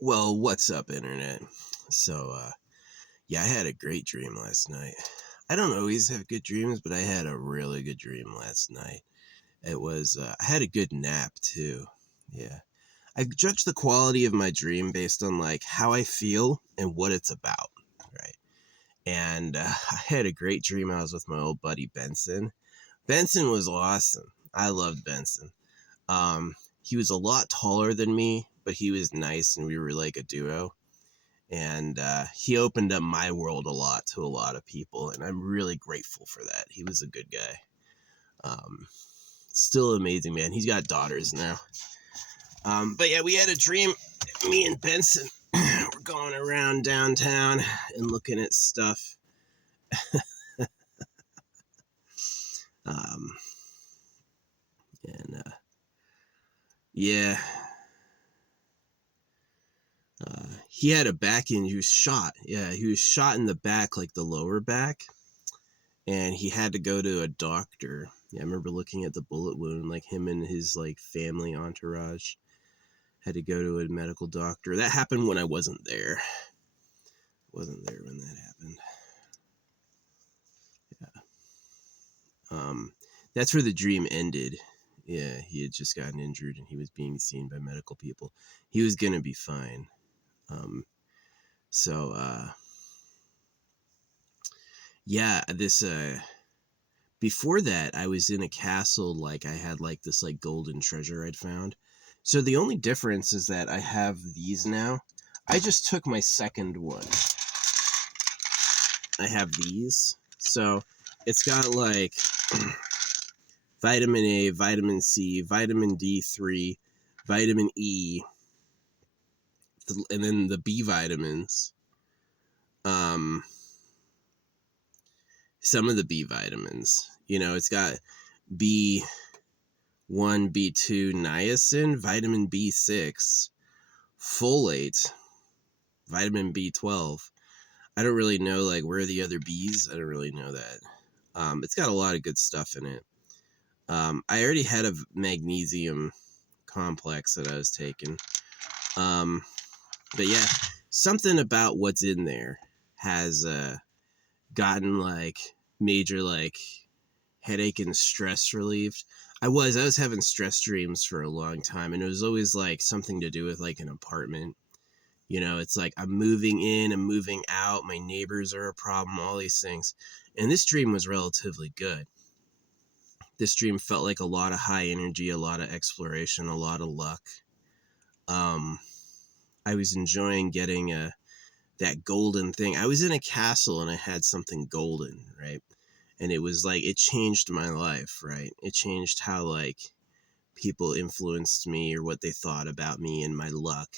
Well, what's up, internet? So, yeah, I had a great dream last night. I don't always have good dreams, but I had a really good dream last night. I had a good nap too. Yeah. I judge the quality of my dream based on like how I feel and what it's about, right? And I had a great dream. I was with my old buddy Benson. Benson was awesome. I loved Benson. He was a lot taller than me, but he was nice and we were like a duo. And he opened up my world a lot to a lot of people, and I'm really grateful for that. He was a good guy. Um, Still amazing, man. He's got daughters now. But yeah, we had a dream. Me and Benson were going around downtown and looking at stuff. Um, and yeah, he had a back injury. He was shot. Yeah, he was shot in the back, like the lower back, and he had to go to a doctor. Yeah, I remember looking at the bullet wound, like him and his like family entourage had to go to a medical doctor. That happened when I wasn't there. Wasn't there when that happened. Yeah. That's where the dream ended. Yeah, he had just gotten injured and he was being seen by medical people. He was gonna be fine. Um, so yeah, this before that I was in a castle, like I had like this like golden treasure I'd found. So the only difference is that I have these now. I just took my second one. I have these. So it's got like vitamin A, vitamin C, vitamin D3, vitamin E, and then the B vitamins. Some of the B vitamins. It's got B1, B2 niacin, vitamin B6, folate, vitamin B12. I don't really know like where are the other B's. I don't really know that. It's got a lot of good stuff in it. I already had a magnesium complex that I was taking. But yeah, something about what's in there has gotten like major like headache and stress relieved. I was having stress dreams for a long time, and it was always like something to do with like an apartment. It's like I'm moving in, I'm moving out, my neighbors are a problem, all these things. And this dream was relatively good. This dream felt like a lot of high energy, a lot of exploration, a lot of luck. I was enjoying getting that golden thing. I was in a castle and I had something golden, right? And it was like, it changed my life, right? It changed how like people influenced me or what they thought about me and my luck.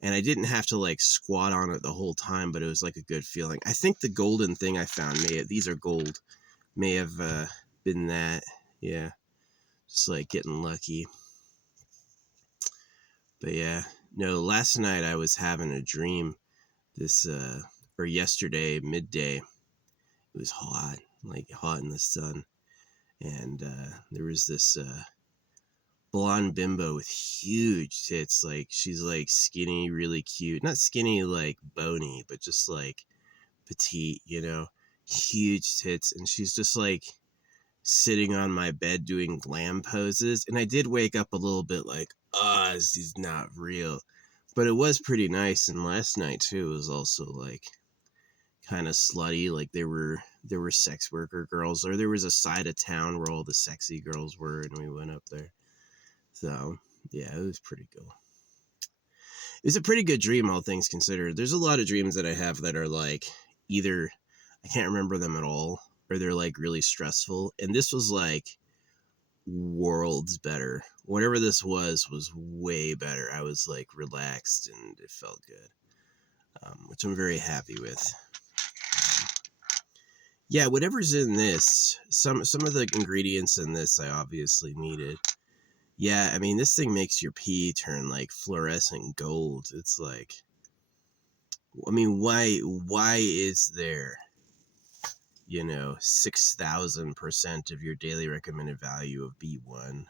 And I didn't have to like squat on it the whole time, but it was like a good feeling. I think the golden thing I found, these are gold, may have been that. Yeah. Just like getting lucky. But yeah, no, last night I was having a dream or yesterday, midday. It was hot, like hot in the sun. And there was this blonde bimbo with huge tits. Like she's like skinny, really cute. Not skinny like bony, but just like petite, huge tits. And she's just like sitting on my bed doing glam poses. And I did wake up a little bit like, this is not real. But it was pretty nice. And last night too was also like kind of slutty. Like there were sex worker girls, or there was a side of town where all the sexy girls were, and we went up there. So yeah, it was pretty cool. It was a pretty good dream, all things considered. There's a lot of dreams that I have that are like either I can't remember them at all, or they're like really stressful. And this was like worlds better. Whatever this was way better. I was like relaxed and it felt good, which I'm very happy with. Yeah, whatever's in this, some of the ingredients in this I obviously needed. Yeah, I mean, this thing makes your pee turn like fluorescent gold. It's like, I mean, why is there, 6,000% of your daily recommended value of B1?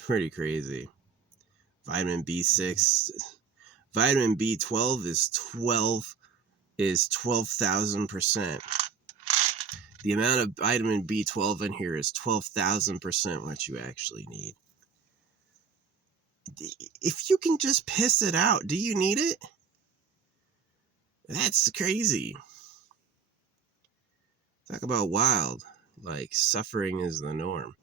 Pretty crazy. Vitamin B6, vitamin B12 is 12,000%. The amount of vitamin B12 in here is 12,000% what you actually need. If you can just piss it out, do you need it? That's crazy. Talk about wild. Like, suffering is the norm.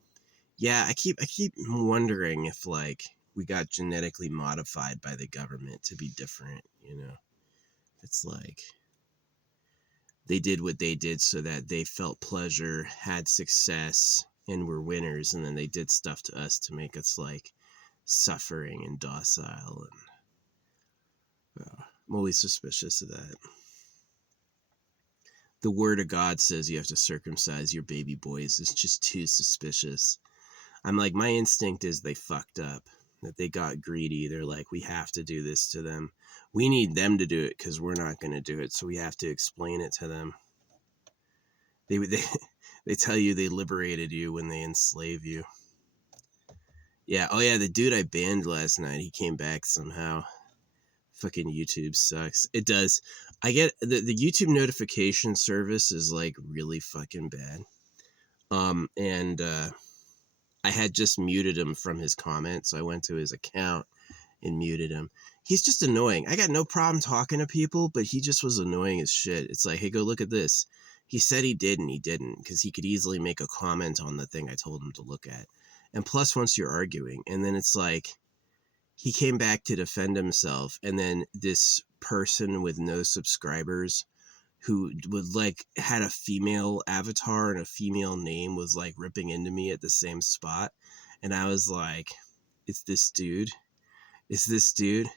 Yeah, I keep wondering if, like, we got genetically modified by the government to be different, you know? It's like they did what they did so that they felt pleasure, had success, and were winners, and then they did stuff to us to make us, like, suffering and docile. And I'm always suspicious of that. The word of God says you have to circumcise your baby boys. It's just too suspicious. I'm like, my instinct is they fucked up, that they got greedy. They're like, we have to do this to them. We need them to do it because we're not going to do it. So we have to explain it to them. They tell you they liberated you when they enslave you. Yeah. Oh yeah. The dude I banned last night, he came back somehow. Fucking YouTube sucks. It does. I get the YouTube notification service is like really fucking bad. And I had just muted him from his comments. So I went to his account and muted him. He's just annoying. I got no problem talking to people, but he just was annoying as shit. It's like, hey, go look at this. He said he did and he didn't, because he could easily make a comment on the thing I told him to look at. And plus, once you're arguing, and then it's like, he came back to defend himself, and then this person with no subscribers who would like had a female avatar and a female name was like ripping into me at the same spot. And I was like, it's this dude. Is this dude?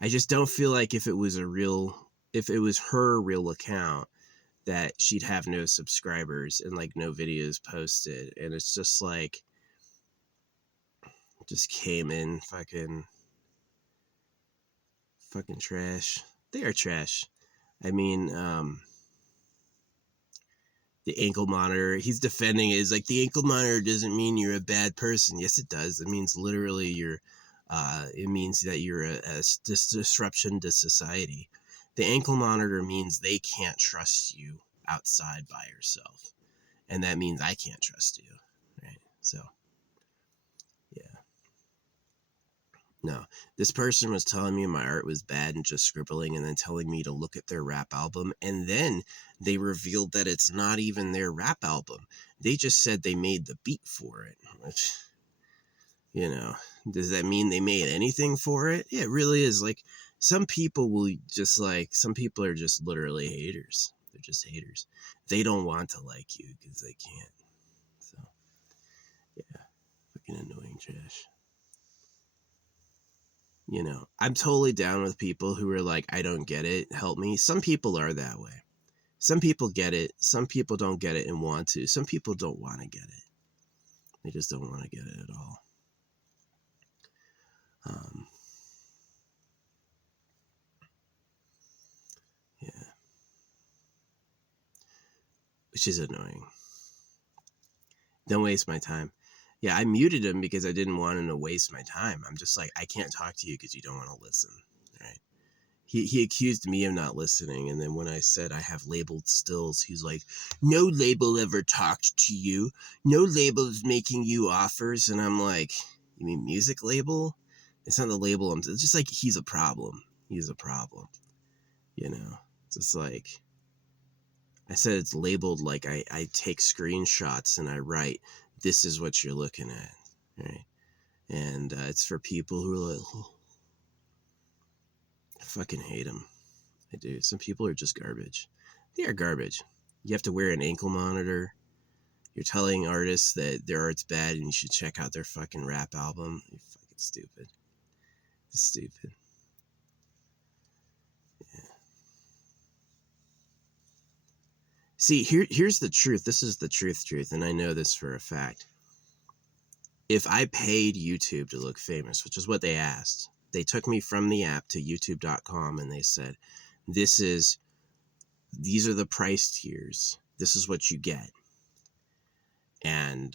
I just don't feel like if it was her real account, that she'd have no subscribers and like no videos posted. And it's just like, just came in fucking trash. They are trash. I mean, the ankle monitor, he's defending it. Is like, the ankle monitor doesn't mean you're a bad person. Yes, it does. It means literally it means that you're a disruption to society. The ankle monitor means they can't trust you outside by yourself. And that means I can't trust you. Right? So, yeah. No, this person was telling me my art was bad and just scribbling, and then telling me to look at their rap album. And then they revealed that it's not even their rap album. They just said they made the beat for it, which, you know, does that mean they made anything for it? Yeah, it really is. Like, some people are just literally haters. They're just haters. They don't want to like you because they can't. So, yeah, fucking annoying trash. You know, I'm totally down with people who are like, I don't get it, help me. Some people are that way. Some people get it. Some people don't get it and want to. Some people don't want to get it. They just don't want to get it at all. Yeah. Which is annoying. Don't waste my time. Yeah, I muted him because I didn't want him to waste my time. I'm just like, I can't talk to you because you don't want to listen. Right? He accused me of not listening, and then when I said I have labeled stills, he's like, no label ever talked to you. No label is making you offers. And I'm like, you mean music label? It's not the label. It's just like, he's a problem. He's a problem. You know, it's just like, I said it's labeled like I take screenshots and I write, this is what you're looking at. Right? And it's for people who are like, oh, I fucking hate them. I do. Some people are just garbage. They are garbage. You have to wear an ankle monitor. You're telling artists that their art's bad and you should check out their fucking rap album. You're fucking stupid. It's stupid. Yeah. See, here's the truth. This is the truth, and I know this for a fact. If I paid YouTube to look famous, which is what they asked, they took me from the app to youtube.com and they said, these are the price tiers. This is what you get. And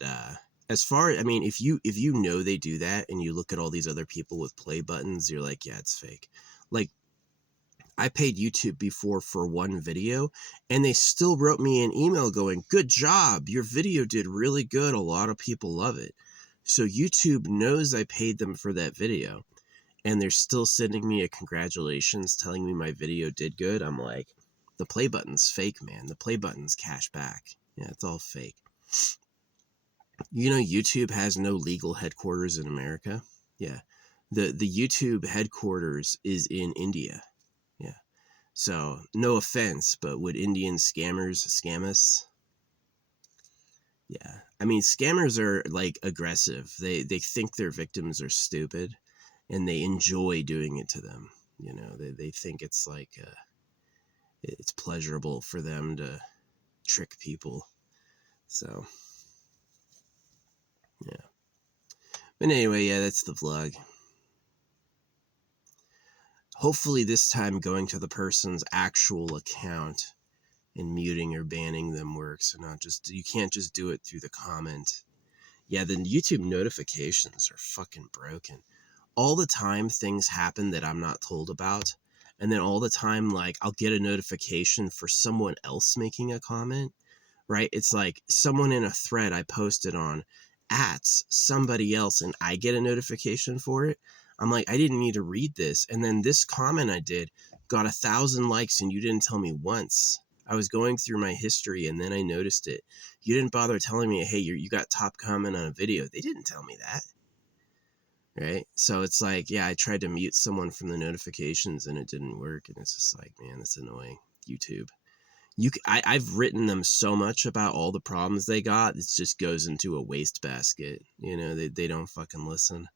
as far, I mean, if you know they do that and you look at all these other people with play buttons, you're like, yeah, it's fake. Like, I paid YouTube before for one video, and they still wrote me an email going, good job, your video did really good, a lot of people love it. So YouTube knows I paid them for that video, and they're still sending me a congratulations, telling me my video did good. I'm like, the play button's fake, man. The play button's cash back. Yeah, it's all fake. You know, YouTube has no legal headquarters in America. Yeah. The YouTube headquarters is in India. Yeah. So, no offense, but would Indian scammers scam us? Yeah. I mean, scammers are like aggressive. They think their victims are stupid, and they enjoy doing it to them. You know, they think it's like it's pleasurable for them to trick people. So, yeah. But anyway, yeah, that's the vlog. Hopefully this time going to the person's actual account and muting or banning them works, and not just, you can't just do it through the comment. Yeah, the YouTube notifications are fucking broken. All the time things happen that I'm not told about, and then all the time, like, I'll get a notification for someone else making a comment, right? It's like someone in a thread I posted on ats somebody else, and I get a notification for it. I'm like, I didn't need to read this. And then this comment I did got 1,000 likes, and you didn't tell me once. I was going through my history, and then I noticed it. You didn't bother telling me, hey, you got top comment on a video. They didn't tell me that. Right? So it's like, yeah, I tried to mute someone from the notifications, and it didn't work. And it's just like, man, that's annoying. YouTube. I've written them so much about all the problems they got. It just goes into a wastebasket. You know, they don't fucking listen.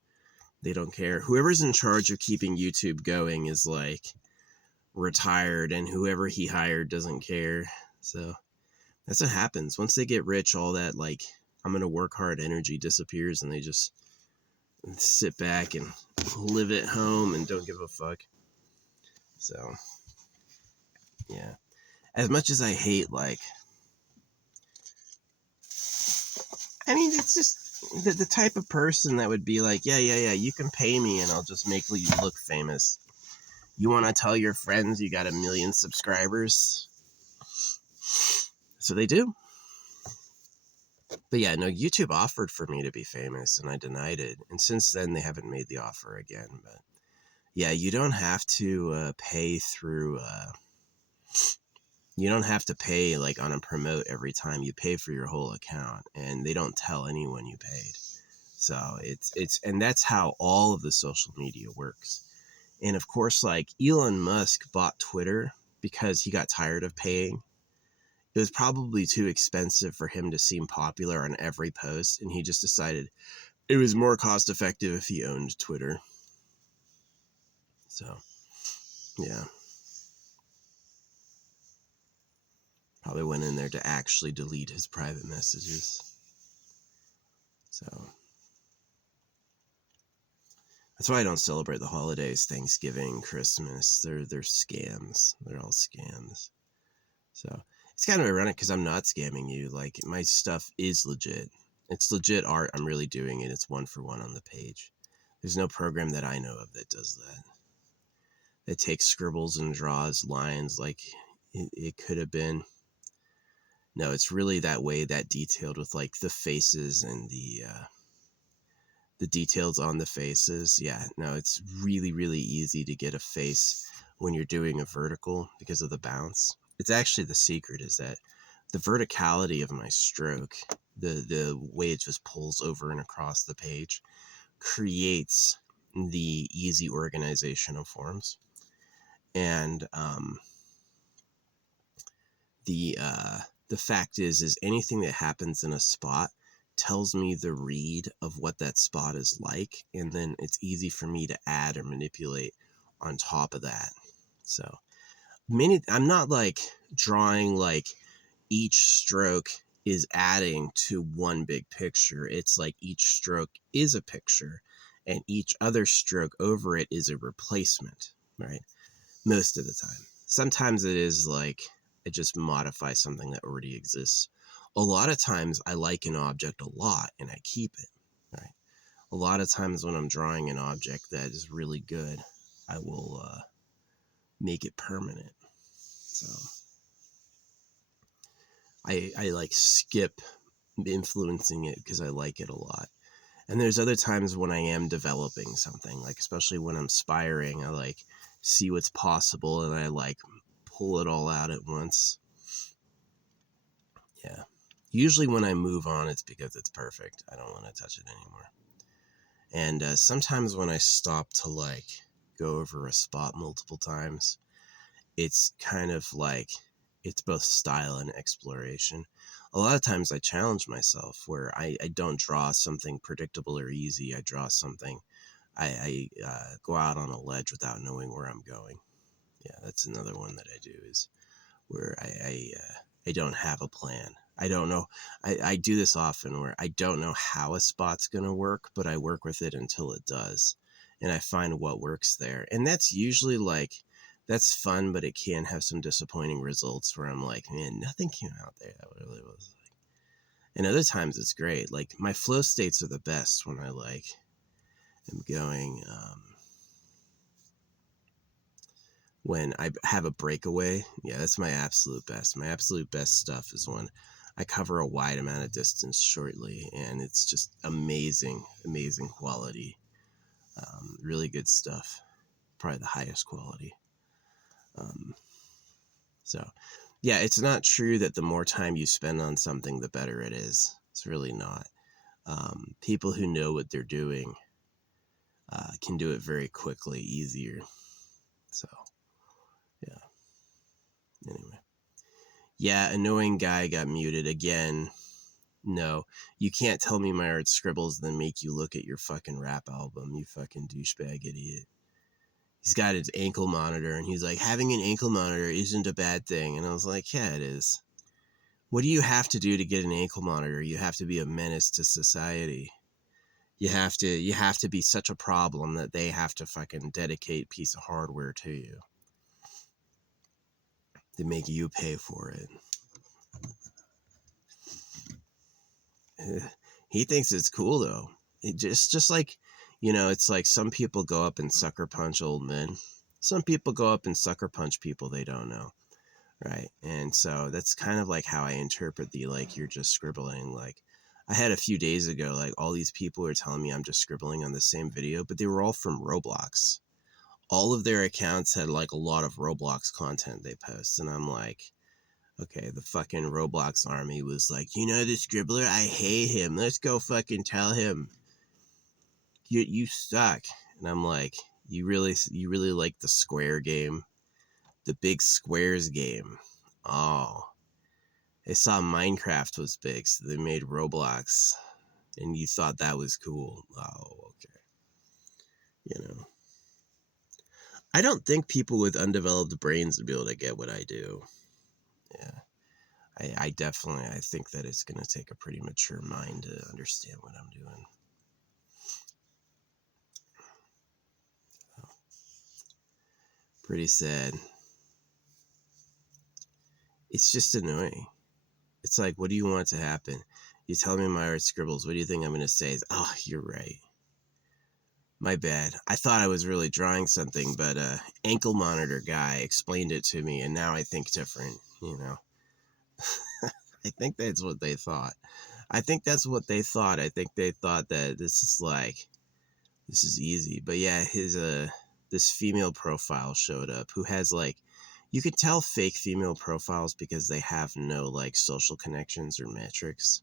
They don't care. Whoever's in charge of keeping YouTube going is like retired, and whoever he hired doesn't care. So that's what happens. Once they get rich, all that, like, I'm going to work hard energy disappears, and they just sit back and live at home and don't give a fuck. So, yeah. As much as I hate, like, I mean, it's just the type of person that would be like, yeah, you can pay me and I'll just make you look famous. You want to tell your friends you got 1 million subscribers? So they do. But yeah, no, YouTube offered for me to be famous, and I denied it. And since then, they haven't made the offer again. But yeah, you don't have to pay through... you don't have to pay like on a promote every time. You pay for your whole account, and they don't tell anyone you paid. So and that's how all of the social media works. And of course, like, Elon Musk bought Twitter because he got tired of paying. It was probably too expensive for him to seem popular on every post, and he just decided it was more cost effective if he owned Twitter. So, yeah. Probably went in there to actually delete his private messages. So, that's why I don't celebrate the holidays, Thanksgiving, Christmas. They're scams. They're all scams. So, it's kind of ironic because I'm not scamming you. Like, my stuff is legit. It's legit art. I'm really doing it. It's 1-for-1 on the page. There's no program that I know of that does that. That takes scribbles and draws lines like it could have been. No, it's really that way, that detailed with like the faces and the details on the faces. Yeah, no, it's really, really easy to get a face when you're doing a vertical because of the bounce. It's actually, the secret is that the verticality of my stroke, the way it just pulls over and across the page, creates the easy organization of forms. And the fact is anything that happens in a spot tells me the read of what that spot is like, and then it's easy for me to add or manipulate on top of that. So I'm not like drawing like each stroke is adding to one big picture. It's like each stroke is a picture, and each other stroke over it is a replacement, right? Most of the time. Sometimes it is like, it just modifies something that already exists. A lot of times I like an object a lot and I keep it, right? A lot of times when I'm drawing an object that is really good, I will make it permanent. So I like skip influencing it because I like it a lot. And there's other times when I am developing something, like especially when I'm aspiring, I like see what's possible and I like pull it all out at once. Yeah. Usually when I move on, it's because it's perfect. I don't want to touch it anymore. And sometimes when I stop to like go over a spot multiple times, it's kind of like it's both style and exploration. A lot of times I challenge myself where I don't draw something predictable or easy. I draw something, I go out on a ledge without knowing where I'm going. Yeah, that's another one that I do, is where I don't have a plan. I don't know. I do this often where I don't know how a spot's going to work, but I work with it until it does. And I find what works there. And that's usually like, that's fun, but it can have some disappointing results where I'm like, man, nothing came out there that really was like. And other times it's great. Like my flow states are the best when I like am going, when I have a breakaway. Yeah, that's my absolute best. My absolute best stuff is when I cover a wide amount of distance shortly, and it's just amazing, amazing quality. Really good stuff. Probably the highest quality. So, yeah, it's not true that the more time you spend on something, the better it is. It's really not. People who know what they're doing can do it very quickly, easier. So, yeah. Anyway. Yeah, annoying guy got muted again. No, you can't tell me my art scribbles then make you look at your fucking rap album, you fucking douchebag idiot. He's got his ankle monitor and he's like, having an ankle monitor isn't a bad thing. And I was like, yeah, it is. What do you have to do to get an ankle monitor? You have to be a menace to society. You have to be such a problem that they have to fucking dedicate a piece of hardware to you. They make you pay for it. He thinks it's cool though. It just like, it's like some people go up and sucker punch old men. Some people go up and sucker punch people they don't know. Right. And so that's kind of like how I interpret the, like, you're just scribbling. Like I had a few days ago, like all these people were telling me I'm just scribbling on the same video, but they were all from Roblox. All of their accounts had like a lot of Roblox content they post. And I'm like, okay, the fucking Roblox army was like, the scribbler, I hate him. Let's go fucking tell him you suck. And I'm like, you really like the square game, the big squares game. Oh, they saw Minecraft was big, so they made Roblox, and you thought that was cool. Oh, okay. I don't think people with undeveloped brains would be able to get what I do. Yeah. I definitely, I think that it's going to take a pretty mature mind to understand what I'm doing. Pretty sad. It's just annoying. It's like, what do you want to happen? You tell me my art scribbles. What do you think I'm going to say? Oh, you're right. My bad. I thought I was really drawing something, but ankle monitor guy explained it to me, and now I think different, I think that's what they thought. I think that's what they thought. I think they thought that this is easy. But yeah, his this female profile showed up who has like, you could tell fake female profiles because they have no like social connections or metrics,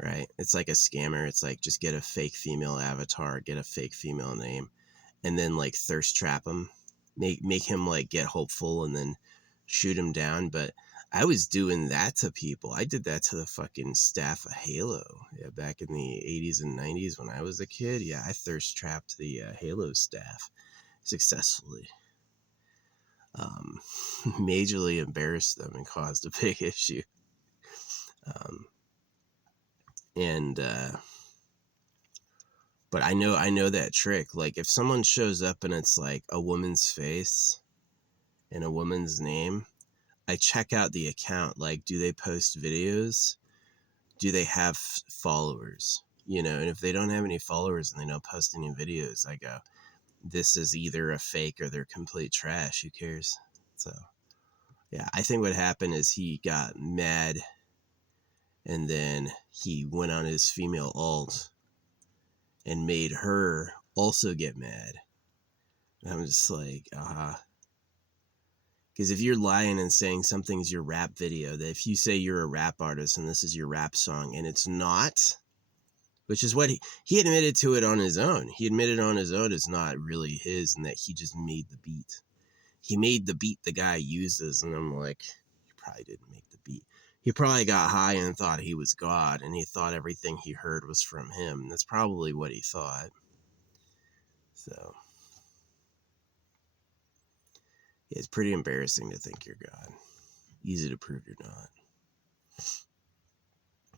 right? It's like a scammer. It's like, just get a fake female avatar, get a fake female name, and then like thirst trap him, make him like get hopeful and then shoot him down. But I was doing that to people. I did that to the fucking staff of Halo. Yeah, back in the 80s and 90s when I was a kid. Yeah, I thirst trapped the Halo staff successfully. Majorly embarrassed them and caused a big issue. But I know that trick. Like if someone shows up and it's like a woman's face and a woman's name, I check out the account. Like, do they post videos? do they have followers? You know, and if they don't have any followers and they don't post any videos, I go, this is either a fake or they're complete trash. Who cares? So, yeah, I think what happened is he got mad and then he went on his female alt and made her also get mad. And I'm just like, Because if you're lying and saying something's your rap video, that if you say you're a rap artist and this is your rap song and it's not, which is what he admitted to it on his own. He admitted on his own it's not really his and that he just made the beat. He made the beat the guy uses, and I'm like, you probably didn't make the beat. He probably got high and thought he was God, and he thought everything he heard was from him. That's probably what he thought. So, yeah, it's pretty embarrassing to think you're God. Easy to prove you're not.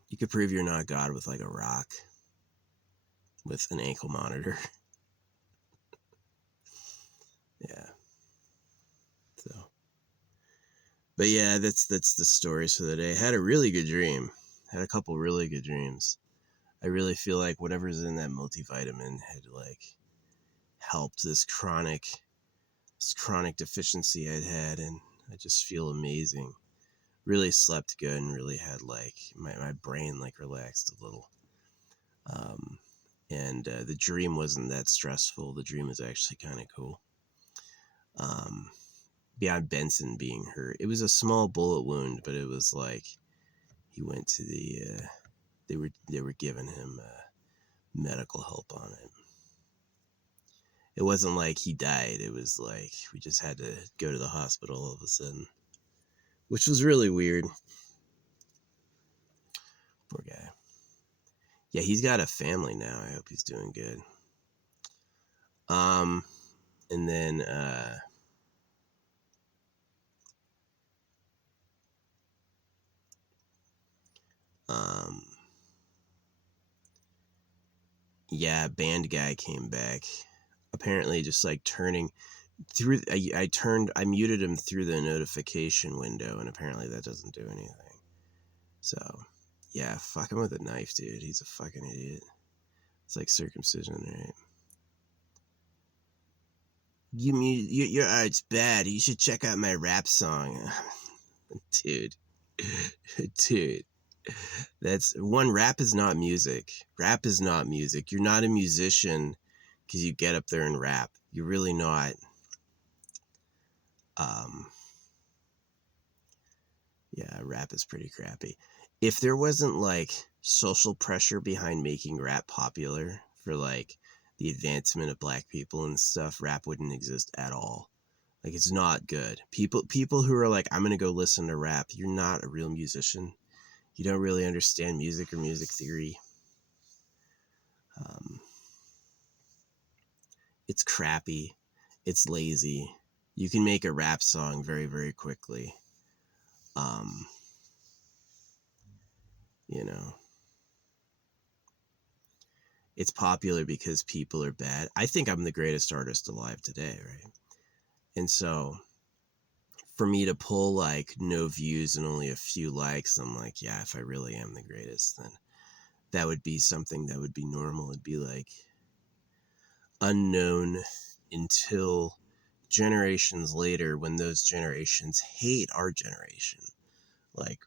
You could prove you're not God with like a rock, with an ankle monitor. Yeah. So, but yeah, that's the stories for the day. Had a really good dream. Had a couple really good dreams. I really feel like whatever's in that multivitamin had like helped this chronic deficiency I'd had, and I just feel amazing. Really slept good and really had like my brain like relaxed a little. And the dream wasn't that stressful. The dream was actually kind of cool. Beyond Benson being hurt, it was a small bullet wound, but it was like he went to the they were giving him medical help on it. It wasn't like he died. It was like we just had to go to the hospital all of a sudden, which was really weird. Poor guy. Yeah, he's got a family now. I hope he's doing good. And then yeah, band guy came back. Apparently just like turning through I muted him through the notification window, and apparently that doesn't do anything. So yeah, fuck him with a knife, dude. He's a fucking idiot. It's like circumcision, right? Your art's bad. You should check out my rap song. Dude. Dude. That's one. Rap is not music. Rap is not music. You're not a musician because you get up there and rap. You're really not. Yeah, rap is pretty crappy. If there wasn't like social pressure behind making rap popular for like the advancement of black people and stuff, rap wouldn't exist at all. Like, it's not good. People who are like, I'm gonna go listen to rap, you're not a real musician. You don't really understand music or music theory. It's crappy. It's lazy. You can make a rap song very, very quickly. You know, it's popular because people are bad. I think I'm the greatest artist alive today, right? And so for me to pull like no views and only a few likes, I'm like, yeah, if I really am the greatest, then that would be something that would be normal. It'd be like unknown until generations later, when those generations hate our generation. Like,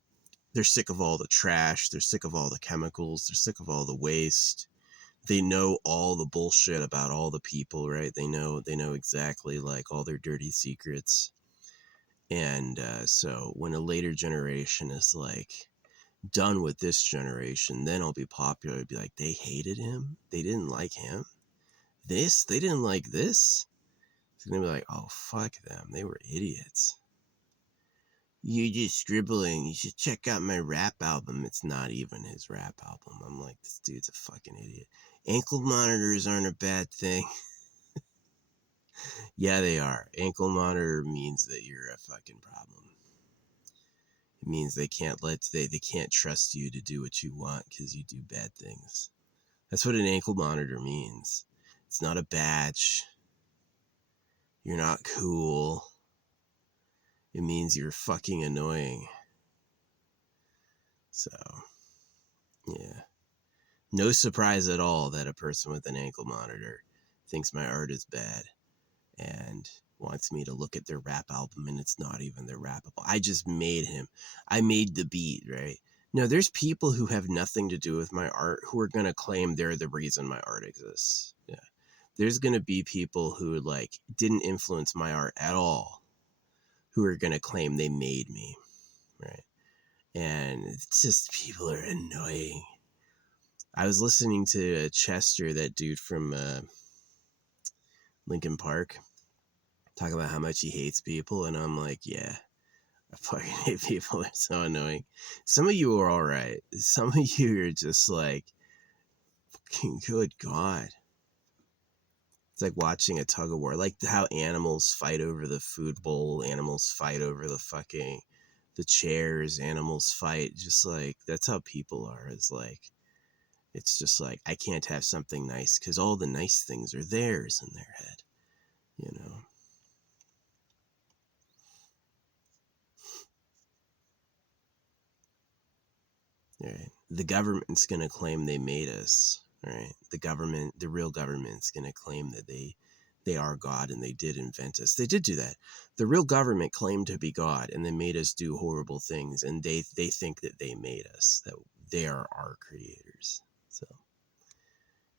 they're sick of all the trash, they're sick of all the chemicals, they're sick of all the waste. They know all the bullshit about all the people, right? They know exactly like all their dirty secrets. And so when a later generation is like done with this generation, then I'll be popular. It'd be like, they hated him, they didn't like him, they didn't like this. It's gonna be like, oh, fuck them, they were idiots. You're just scribbling. You should check out my rap album. It's not even his rap album. I'm like, this dude's a fucking idiot. Ankle monitors aren't a bad thing. Yeah, they are. Ankle monitor means that you're a fucking problem. It means they can't trust you to do what you want because you do bad things. That's what an ankle monitor means. It's not a badge. You're not cool. It means you're fucking annoying. So, Yeah. No surprise at all that a person with an ankle monitor thinks my art is bad and wants me to look at their rap album, and it's not even their rap album. I just made him. I made the beat, right? No, there's people who have nothing to do with my art who are going to claim they're the reason my art exists. Yeah. There's going to be people who like didn't influence my art at all who are going to claim they made me, right? And it's just, people are annoying. I was listening to Chester, that dude from Linkin Park, talk about how much he hates people, and I'm like, yeah, I fucking hate people. They're so annoying. Some of you are all right. Some of you are just like, fucking good God. It's like watching a tug of war, like how animals fight over the food bowl, animals fight over the chairs, animals fight. Just like, that's how people are. It's like, it's just like, I can't have something nice because all the nice things are theirs in their head, you know? Right. The government's going to claim they made us, right? The real government's going to claim that they are God and they did invent us. They did do that. The real government claimed to be God and they made us do horrible things, and they think that they made us, that they are our creators. So,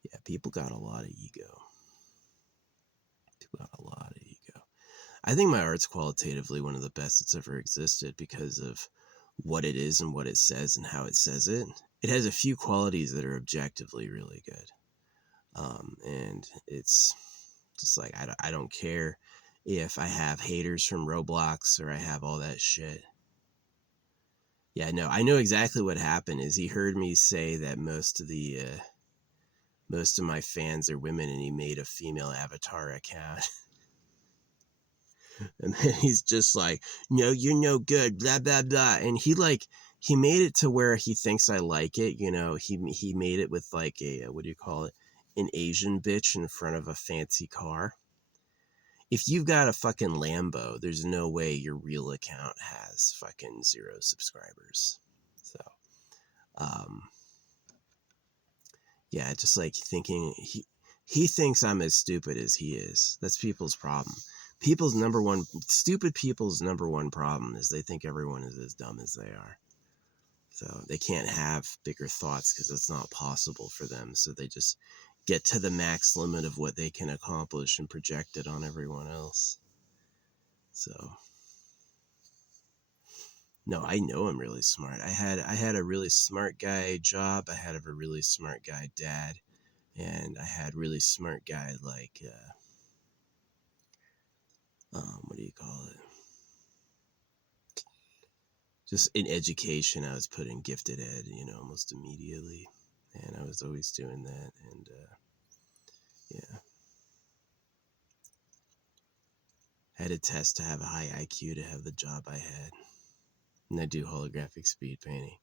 yeah, people got a lot of ego. People got a lot of ego. I think my art's qualitatively one of the best that's ever existed because of what it is and what it says and how it says it. It has a few qualities that are objectively really good. And it's just like, I don't care if I have haters from Roblox or I have all that shit. Yeah, no, I know exactly what happened is he heard me say that most of my fans are women, and he made a female avatar account. And then he's just like, no, you're no good, blah, blah, blah. And he made it to where he thinks I like it. You know, he made it with like what do you call it? An Asian bitch in front of a fancy car. If you've got a fucking Lambo, there's no way your real account has fucking 0 subscribers. So, um, yeah, just like thinking he thinks I'm as stupid as he is. That's people's problem. Stupid people's number one problem is they think everyone is as dumb as they are. So they can't have bigger thoughts because it's not possible for them. So they just get to the max limit of what they can accomplish and project it on everyone else. So, no, I know I'm really smart. I had a really smart guy job. I had a really smart guy dad, and I had really smart guy like what do you call it? Just in education, I was put in gifted ed, almost immediately, and I was always doing that, and yeah, I had a test to have a high IQ to have the job I had, and I do holographic speed painting.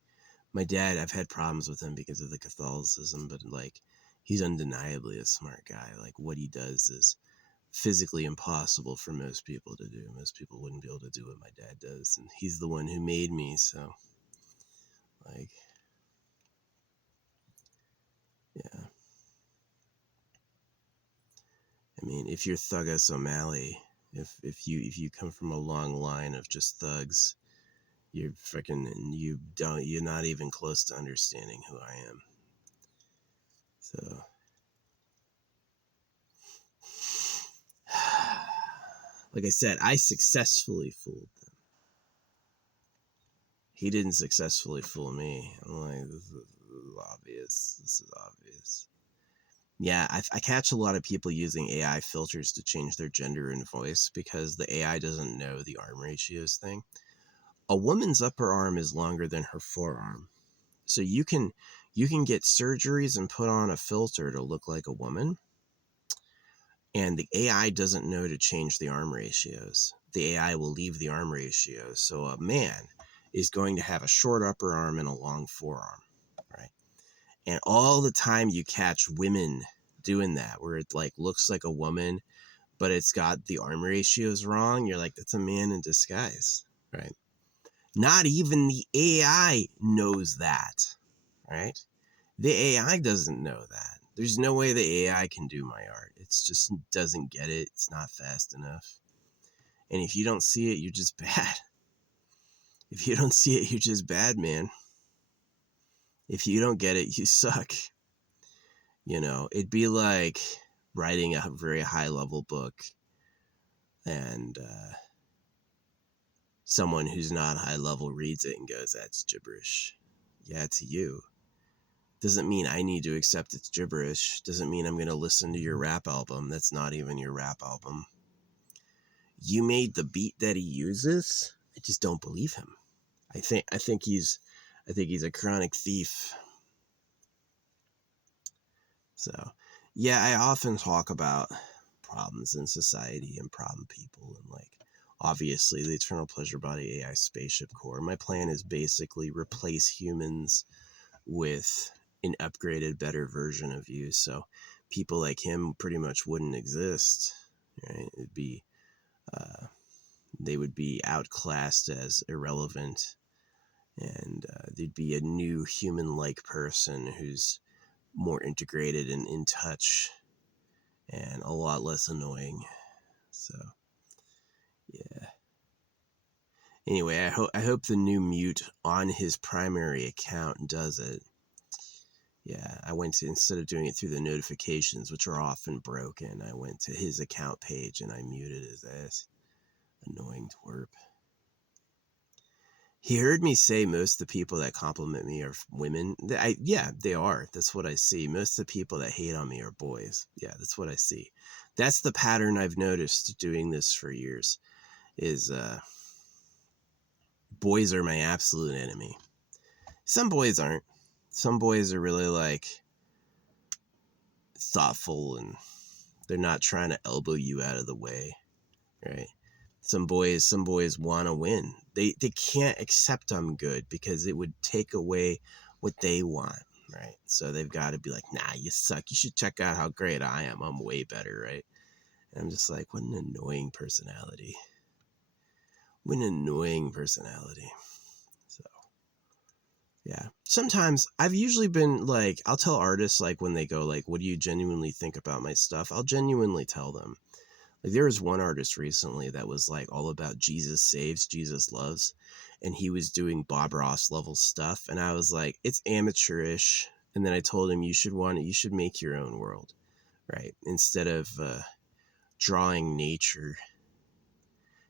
My dad, I've had problems with him because of the Catholicism, but like, he's undeniably a smart guy. Like, what he does is physically impossible for most people to do. Most people wouldn't be able to do what my dad does, and he's the one who made me, so like, yeah. I mean, if you're Thugga Somali, if you come from a long line of just thugs, you're not even close to understanding who I am. So like I said, I successfully fooled them. He didn't successfully fool me. I'm like, this is obvious. This is obvious. Yeah, I catch a lot of people using AI filters to change their gender and voice because the AI doesn't know the arm ratios thing. A woman's upper arm is longer than her forearm. So you can get surgeries and put on a filter to look like a woman, and the AI doesn't know to change the arm ratios. The AI will leave the arm ratios. So a man is going to have a short upper arm and a long forearm, right? And all the time you catch women doing that, where it like looks like a woman, but it's got the arm ratios wrong. You're like, that's a man in disguise, right? Not even the AI knows that, right? The AI doesn't know that. There's no way the AI can do my art. It's just doesn't get it. It's not fast enough. And if you don't see it, you're just bad. If you don't see it, you're just bad, man. If you don't get it, you suck. You know, it'd be like writing a very high level book and someone who's not high level reads it and goes, that's gibberish. Yeah, to you. Doesn't mean I need to accept it's gibberish. Doesn't mean I'm going to listen to your rap album. That's not even your rap album. You made the beat that he uses. I just don't believe him. I think he's a chronic thief. So, yeah, I often talk about problems in society and problem people, and like obviously the Eternal Pleasure Body AI spaceship core. My plan is basically replace humans with an upgraded, better version of you. So people like him pretty much wouldn't exist. Right? It'd be they would be outclassed as irrelevant, and there'd be a new human-like person who's more integrated and in touch and a lot less annoying. So yeah. Anyway, I hope the new mute on his primary account does it. Yeah, I went to, instead of doing it through the notifications, which are often broken, I went to his account page and I muted his ass. Annoying twerp. He heard me say most of the people that compliment me are women. Yeah, they are. That's what I see. Most of the people that hate on me are boys. Yeah, that's what I see. That's the pattern I've noticed doing this for years, is boys are my absolute enemy. Some boys aren't. Some boys are really like thoughtful and they're not trying to elbow you out of the way, right? Some boys want to win. They can't accept I'm good because it would take away what they want, right? So they've got to be like, nah, you suck. You should check out how great I am. I'm way better, right? And I'm just like, what an annoying personality. What an annoying personality. So, yeah. Sometimes I've usually been like, I'll tell artists like when they go like, what do you genuinely think about my stuff? I'll genuinely tell them. Like there was one artist recently that was like all about Jesus saves, Jesus loves, and he was doing Bob Ross level stuff, and I was like, it's amateurish. And then I told him you should make your own world, right? Instead of drawing nature,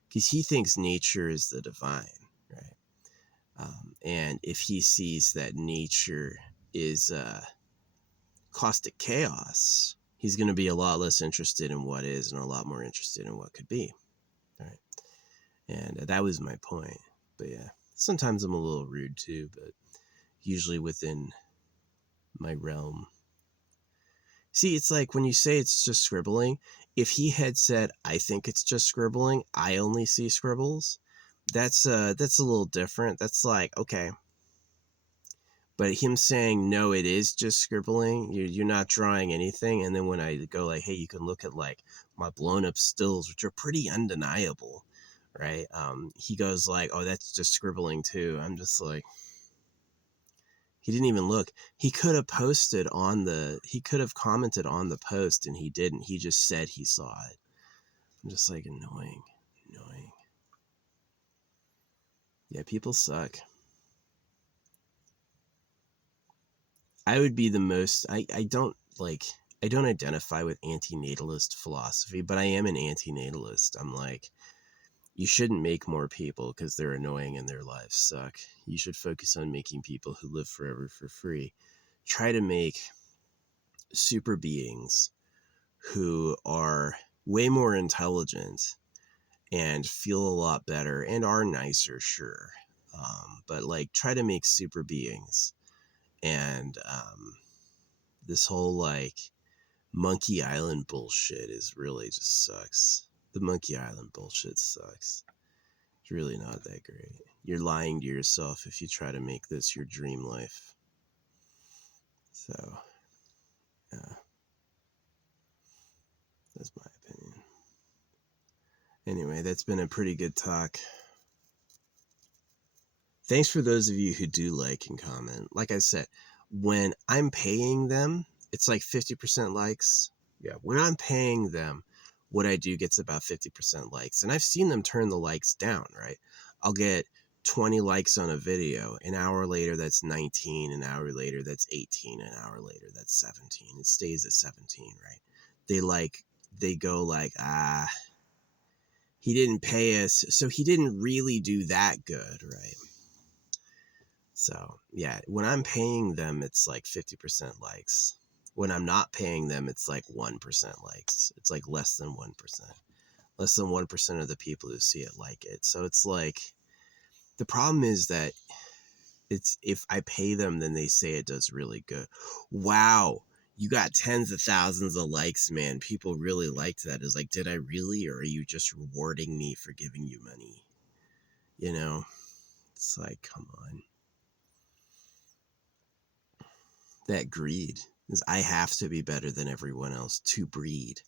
because he thinks nature is the divine, right? And if he sees that nature is caustic chaos, he's going to be a lot less interested in what is and a lot more interested in what could be, right? And that was my point. But yeah, sometimes I'm a little rude too, but usually within my realm. See, it's like when you say it's just scribbling, if he had said, I think it's just scribbling, I only see scribbles, that's a little different. That's like, okay. But him saying, no, it is just scribbling, you're not drawing anything. And then when I go like, hey, you can look at like my blown up stills, which are pretty undeniable, right? He goes like, oh, that's just scribbling too. I'm just like, he didn't even look. He could have commented on the post and he didn't. He just said he saw it. I'm just like, annoying. Yeah, people suck. I would be the most, I don't identify with antinatalist philosophy, but I am an antinatalist. I'm like, you shouldn't make more people because they're annoying and their lives suck. You should focus on making people who live forever for free. Try to make super beings who are way more intelligent and feel a lot better and are nicer, sure. But like, try to make super beings. And this whole like Monkey Island bullshit is really just sucks. The Monkey Island bullshit sucks. It's really not that great. You're lying to yourself if you try to make this your dream life. So, yeah. That's my opinion. Anyway, that's been a pretty good talk. Thanks for those of you who do like and comment. Like I said, when I'm paying them, it's like 50% likes. Yeah, when I'm paying them, what I do gets about 50% likes. And I've seen them turn the likes down, right? I'll get 20 likes on a video. An hour later, that's 19. An hour later, that's 18. An hour later, that's 17. It stays at 17, right? They go like, he didn't pay us, so he didn't really do that good, right? So, yeah, when I'm paying them, it's like 50% likes. When I'm not paying them, it's like 1% likes. It's like less than 1%. Less than 1% of the people who see it like it. So it's like, the problem is that it's, if I pay them, then they say it does really good. Wow, you got tens of thousands of likes, man. People really liked that. It's like, did I really, or are you just rewarding me for giving you money? You know, it's like, come on. That greed is, I have to be better than everyone else to breed.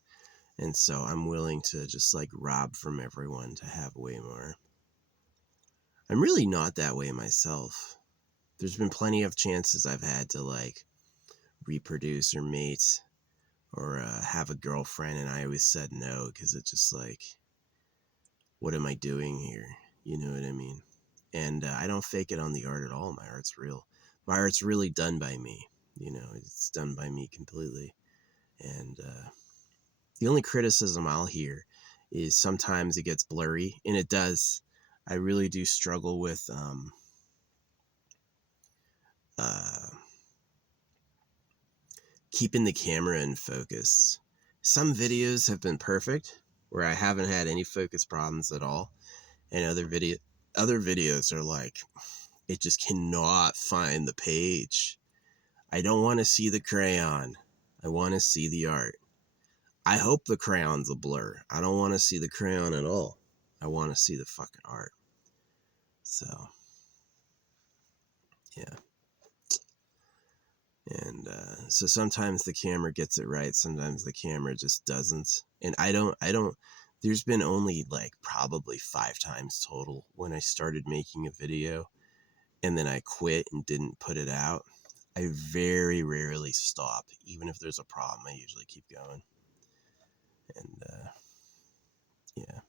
And so I'm willing to just like rob from everyone to have way more. I'm really not that way myself. There's been plenty of chances I've had to like reproduce or mate or have a girlfriend, and I always said no, because it's just like, what am I doing here? You know what I mean? And I don't fake it on the art at all. My art's real. My art's really done by me. You know, it's done by me completely. And the only criticism I'll hear is sometimes it gets blurry, and it does. I really do struggle with keeping the camera in focus. Some videos have been perfect, where I haven't had any focus problems at all, and other videos are like, it just cannot find the page. I don't want to see the crayon. I want to see the art. I hope the crayon's a blur. I don't want to see the crayon at all. I want to see the fucking art. So, yeah. And so sometimes the camera gets it right. Sometimes the camera just doesn't. And I don't, there's been only like probably 5 times total when I started making a video and then I quit and didn't put it out. I very rarely stop. Even if there's a problem, I usually keep going. And yeah.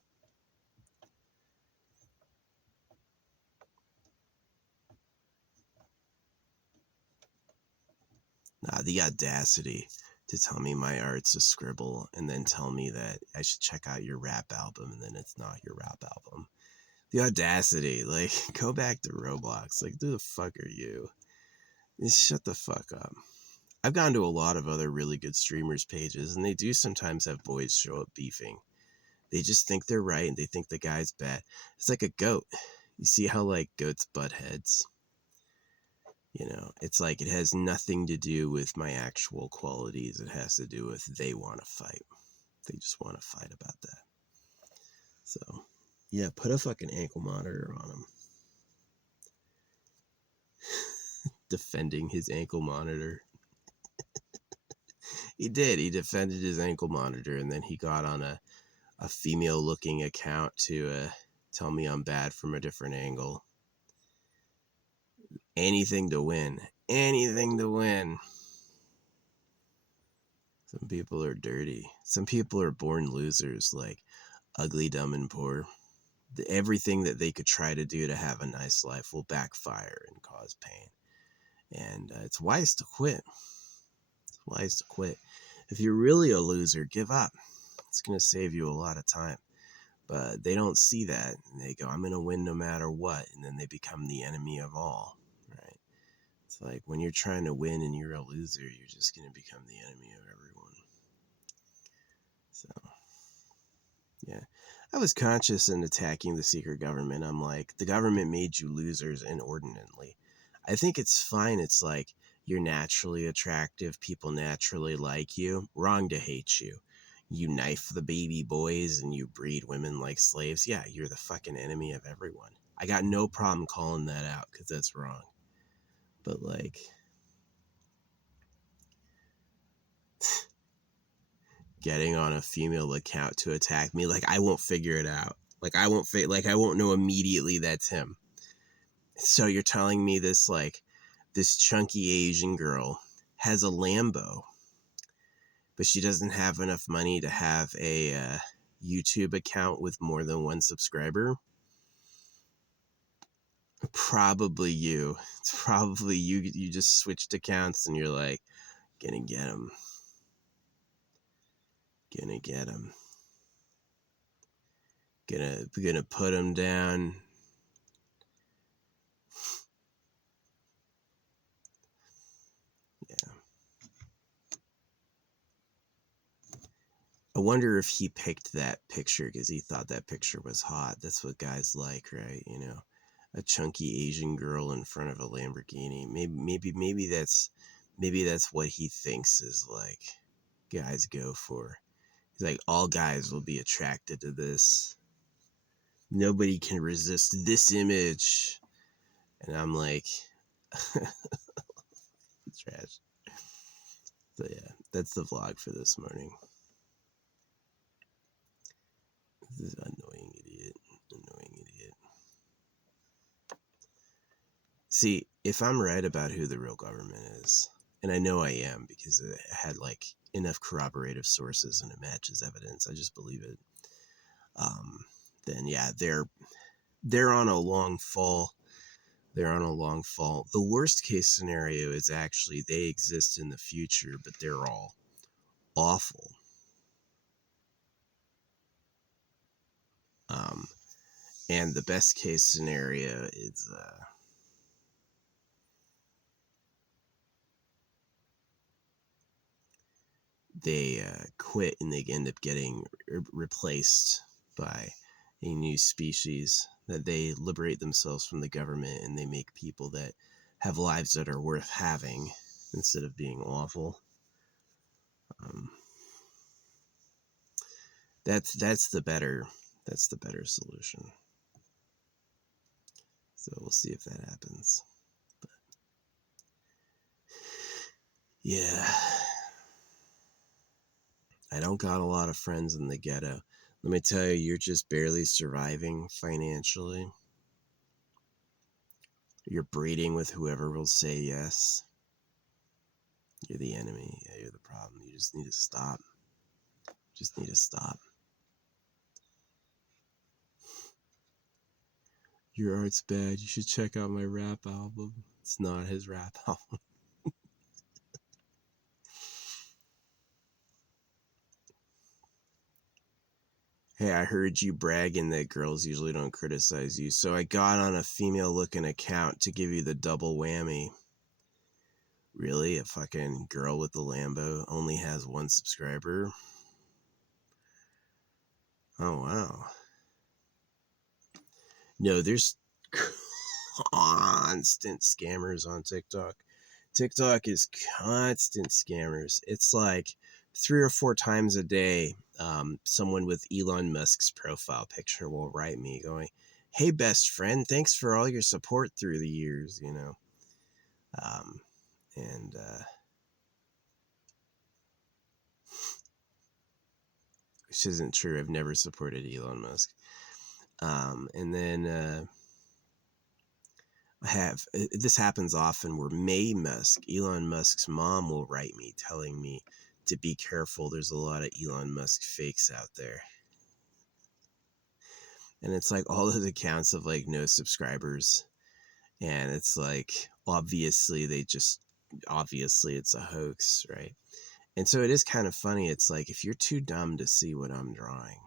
The audacity to tell me my art's a scribble and then tell me that I should check out your rap album, and then it's not your rap album. The audacity, like, go back to Roblox. Like, who the fuck are you? Just shut the fuck up. I've gone to a lot of other really good streamers' pages, and they do sometimes have boys show up beefing. They just think they're right, and they think the guy's bad. It's like a goat. You see how, like, goats butt heads? You know, it's like, it has nothing to do with my actual qualities. It has to do with they want to fight. They just want to fight about that. So, yeah, put a fucking ankle monitor on him. Defending his ankle monitor. He did. He defended his ankle monitor, and then he got on a female-looking account to tell me I'm bad from a different angle. Anything to win. Anything to win. Some people are dirty. Some people are born losers, like ugly, dumb, and poor. Everything that they could try to do to have a nice life will backfire and cause pain. And it's wise to quit. It's wise to quit. If you're really a loser, give up. It's going to save you a lot of time. But they don't see that. And they go, I'm going to win no matter what. And then they become the enemy of all. Right? It's like, when you're trying to win and you're a loser, you're just going to become the enemy of everyone. So, yeah. I was conscious in attacking the secret government. I'm like, the government made you losers inordinately. I think it's fine. It's like, you're naturally attractive. People naturally like you. Wrong to hate you. You knife the baby boys and you breed women like slaves. Yeah, you're the fucking enemy of everyone. I got no problem calling that out because that's wrong. But like, getting on a female account to attack me, like, I won't figure it out. Like, I won't know immediately that's him. So you're telling me this, like, this chunky Asian girl has a Lambo, but she doesn't have enough money to have a YouTube account with more than one subscriber. Probably you. It's probably you. You just switched accounts and you're like, gonna get him. Gonna get him. Gonna put him down. Yeah. I wonder if he picked that picture because he thought that picture was hot. That's what guys like, right? You know, a chunky Asian girl in front of a Lamborghini. Maybe that's what he thinks is like guys go for. He's like, all guys will be attracted to this. Nobody can resist this image. And I'm like, trash. So yeah, that's the vlog for this morning. This is annoying idiot. See, if I'm right about who the real government is, and I know I am because it had like enough corroborative sources and it matches evidence, I just believe it. Then yeah, they're on a long fall. They're on a long fall. The worst case scenario is actually they exist in the future, but they're all awful. And the best case scenario is they quit and they end up getting replaced by a new species, that they liberate themselves from the government and they make people that have lives that are worth having instead of being awful. That's the better solution. So we'll see if that happens. But yeah, I don't got a lot of friends in the ghetto. Let me tell you, you're just barely surviving financially. You're breeding with whoever will say yes. You're the enemy. Yeah, you're the problem. You just need to stop. Your art's bad. You should check out my rap album. It's not his rap album. Hey, I heard you bragging that girls usually don't criticize you, so I got on a female-looking account to give you the double whammy. Really? A fucking girl with the Lambo only has one subscriber? Oh, wow. No, there's constant scammers on TikTok. TikTok is constant scammers. It's like 3 or 4 times a day, someone with Elon Musk's profile picture will write me going, "Hey, best friend, thanks for all your support through the years," you know. And which isn't true. I've never supported Elon Musk. And then this happens often where Elon Musk's mom will write me telling me to be careful. There's a lot of Elon Musk fakes out there. And it's like all those accounts of like no subscribers. And it's like, obviously it's a hoax, right? And so it is kind of funny. It's like, if you're too dumb to see what I'm drawing,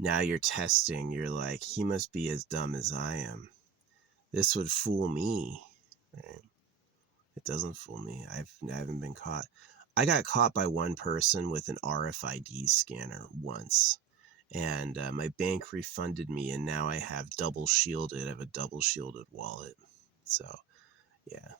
now you're testing. You're like, he must be as dumb as I am. This would fool me, right? It doesn't fool me. I haven't been caught. I got caught by one person with an RFID scanner once, and my bank refunded me, and now I have double shielded. I have a double shielded wallet. So, yeah.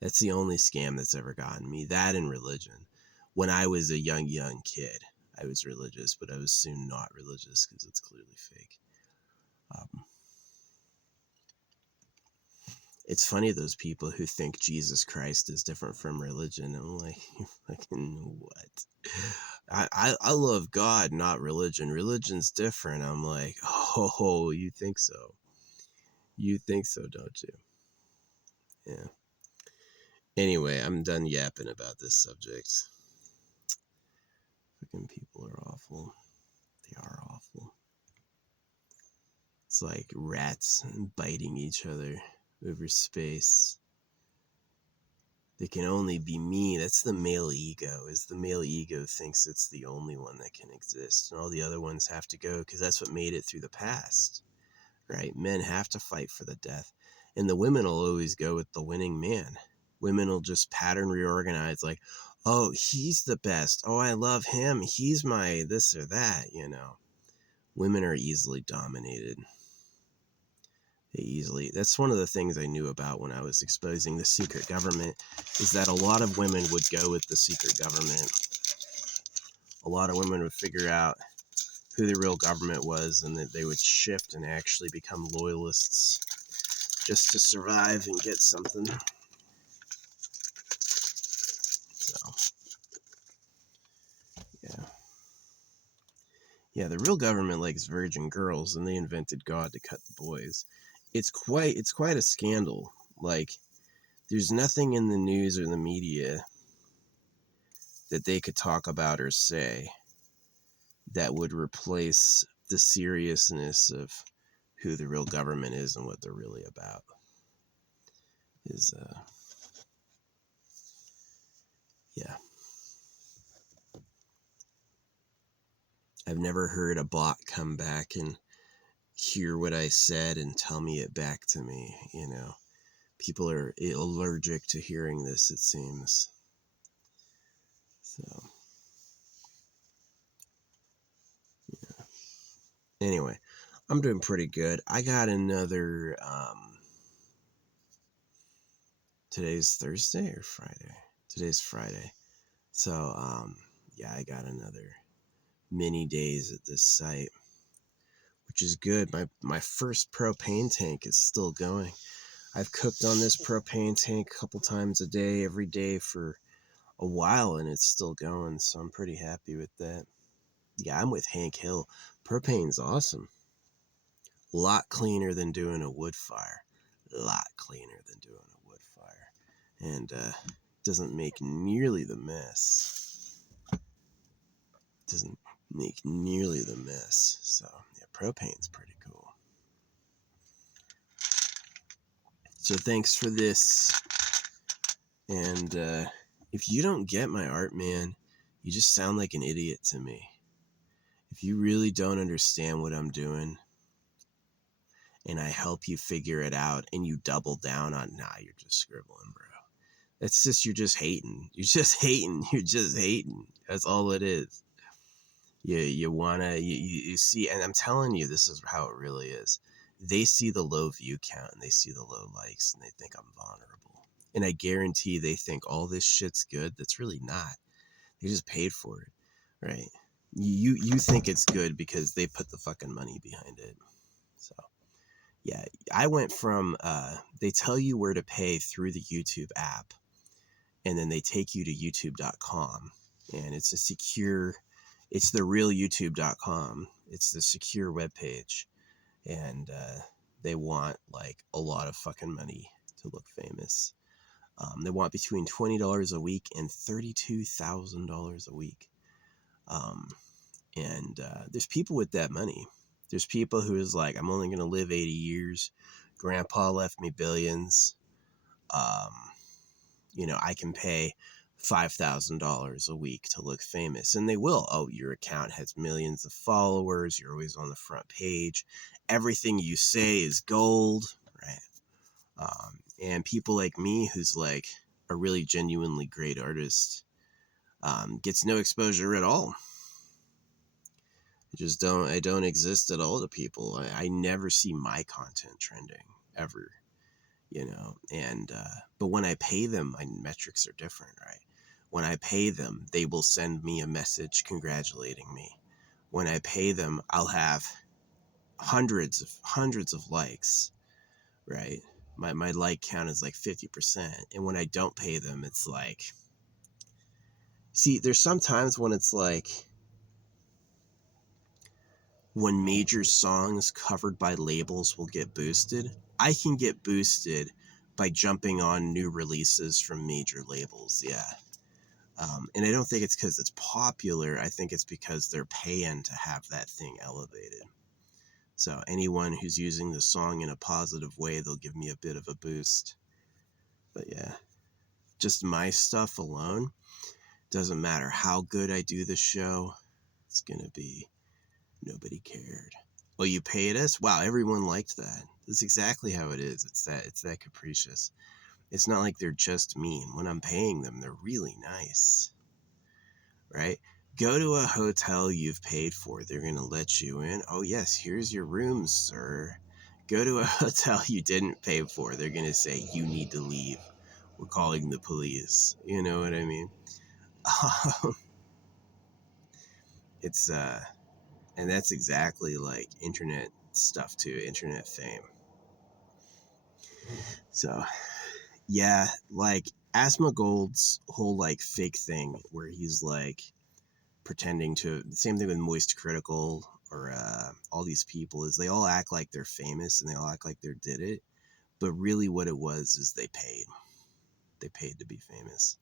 That's the only scam that's ever gotten me. That and religion. When I was a young kid, I was religious, but I was soon not religious because it's clearly fake. It's funny, those people who think Jesus Christ is different from religion. I'm like, you fucking what? I love God, not religion. Religion's different. I'm like, oh, you think so? You think so, don't you? Yeah. Anyway, I'm done yapping about this subject. Fucking people are awful. They are awful. It's like rats biting each other over space. They can only be me. That's the male ego. Is the male ego thinks it's the only one that can exist, and all the other ones have to go because that's what made it through the past, right? Men have to fight for the death, and the women will always go with the winning man. Women will just pattern reorganize, like, oh, he's the best. Oh, I love him. He's my this or that. Women are easily dominated. That's one of the things I knew about when I was exposing the secret government, is that a lot of women would go with the secret government. A lot of women would figure out who the real government was, and that they would shift and actually become loyalists just to survive and get something. So, yeah, the real government likes virgin girls, and they invented God to cut the boys. It's quite a scandal. Like, there's nothing in the news or the media that they could talk about or say that would replace the seriousness of who the real government is and what they're really about. Yeah. I've never heard a bot come back and hear what I said and tell me it back to me. People are allergic to hearing this, it seems. So, yeah. Anyway, I'm doing pretty good. I got another, today's Thursday or Friday? Today's Friday. So, yeah, I got another many days at this site, which is good. My first propane tank is still going. I've cooked on this propane tank a couple times a day, every day for a while, and it's still going, so I'm pretty happy with that. Yeah, I'm with Hank Hill. Propane's awesome. A lot cleaner than doing a wood fire. A lot cleaner than doing a wood fire. And doesn't make nearly the mess. So, yeah, propane's pretty cool. So thanks for this. And if you don't get my art, man, you just sound like an idiot to me. If you really don't understand what I'm doing, and I help you figure it out, and you double down on, nah, you're just scribbling, bro. It's just, you're just hating. You're just hating. That's all it is. You see, and I'm telling you, this is how it really is. They see the low view count, and they see the low likes, and they think I'm vulnerable. And I guarantee they think all this shit's good. That's really not. They just paid for it, right? You think it's good because they put the fucking money behind it. So, yeah, I went from, they tell you where to pay through the YouTube app, and then they take you to youtube.com, and it's the real youtube.com. It's the secure webpage, and they want like a lot of fucking money to look famous. They want between $20 a week and $32,000 a week. And there's people with that money. There's people who is like, I'm only going to live 80 years. Grandpa left me billions. I can pay $5,000 a week to look famous. And they will. Oh, your account has millions of followers. You're always on the front page. Everything you say is gold, right? And people like me, who's like a really genuinely great artist, gets no exposure at all. I don't exist at all to people. I never see my content trending ever, and but when I pay them, my metrics are different, right? When I pay them, they will send me a message congratulating me. When I pay them, I'll have hundreds of likes, right? My like count is like 50%. And when I don't pay them, it's like, see, there's sometimes when it's like, when major songs covered by labels will get boosted. I can get boosted by jumping on new releases from major labels, yeah. And I don't think it's because it's popular. I think it's because they're paying to have that thing elevated. So anyone who's using the song in a positive way, they'll give me a bit of a boost. But yeah, just my stuff alone, doesn't matter how good I do the show, it's going to be nobody cared. Oh, you paid us? Wow, everyone liked that. That's exactly how it is. It's that capricious. It's not like they're just mean. When I'm paying them, they're really nice. Right? Go to a hotel you've paid for. They're going to let you in. Oh, yes, here's your room, sir. Go to a hotel you didn't pay for. They're going to say, you need to leave. We're calling the police. You know what I mean? It's, and that's exactly like internet stuff too, internet fame. So, yeah, like Asmongold's whole like fake thing where he's like pretending to, the same thing with Moist Critical or all these people, is they all act like they're famous and they all act like they did it, but really what it was is they paid to be famous.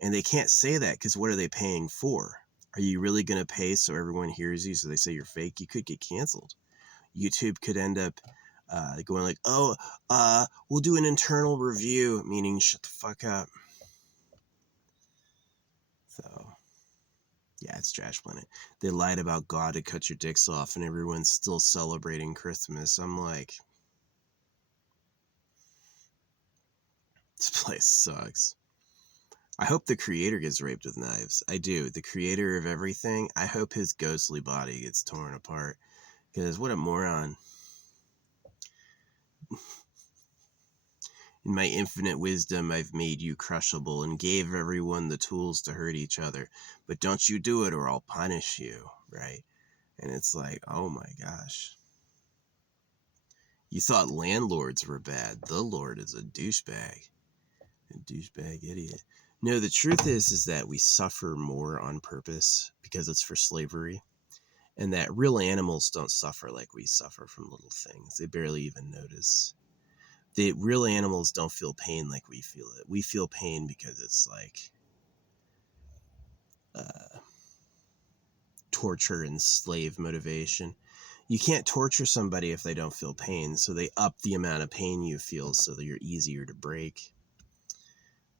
And they can't say that because what are they paying for? Are you really going to pay so everyone hears you so they say you're fake? You could get canceled. YouTube could end up going like, oh, we'll do an internal review, meaning shut the fuck up. So yeah, it's Trash Planet. They lied about God to cut your dicks off and everyone's still celebrating Christmas. I'm like, this place sucks. I hope the creator gets raped with knives. I do. The creator of everything, I hope his ghostly body gets torn apart. Because what a moron. In my infinite wisdom, I've made you crushable and gave everyone the tools to hurt each other. But don't you do it or I'll punish you, right? And it's like, oh my gosh. You thought landlords were bad. The Lord is a douchebag. A douchebag idiot. No, the truth is that we suffer more on purpose because it's for slavery. And that real animals don't suffer like we suffer from little things. They barely even notice. The real animals don't feel pain like we feel it. We feel pain because it's like torture and slave motivation. You can't torture somebody if they don't feel pain, so they up the amount of pain you feel so that you're easier to break.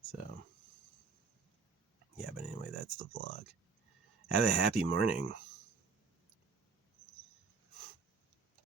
So, yeah, but anyway, that's the vlog. Have a happy morning.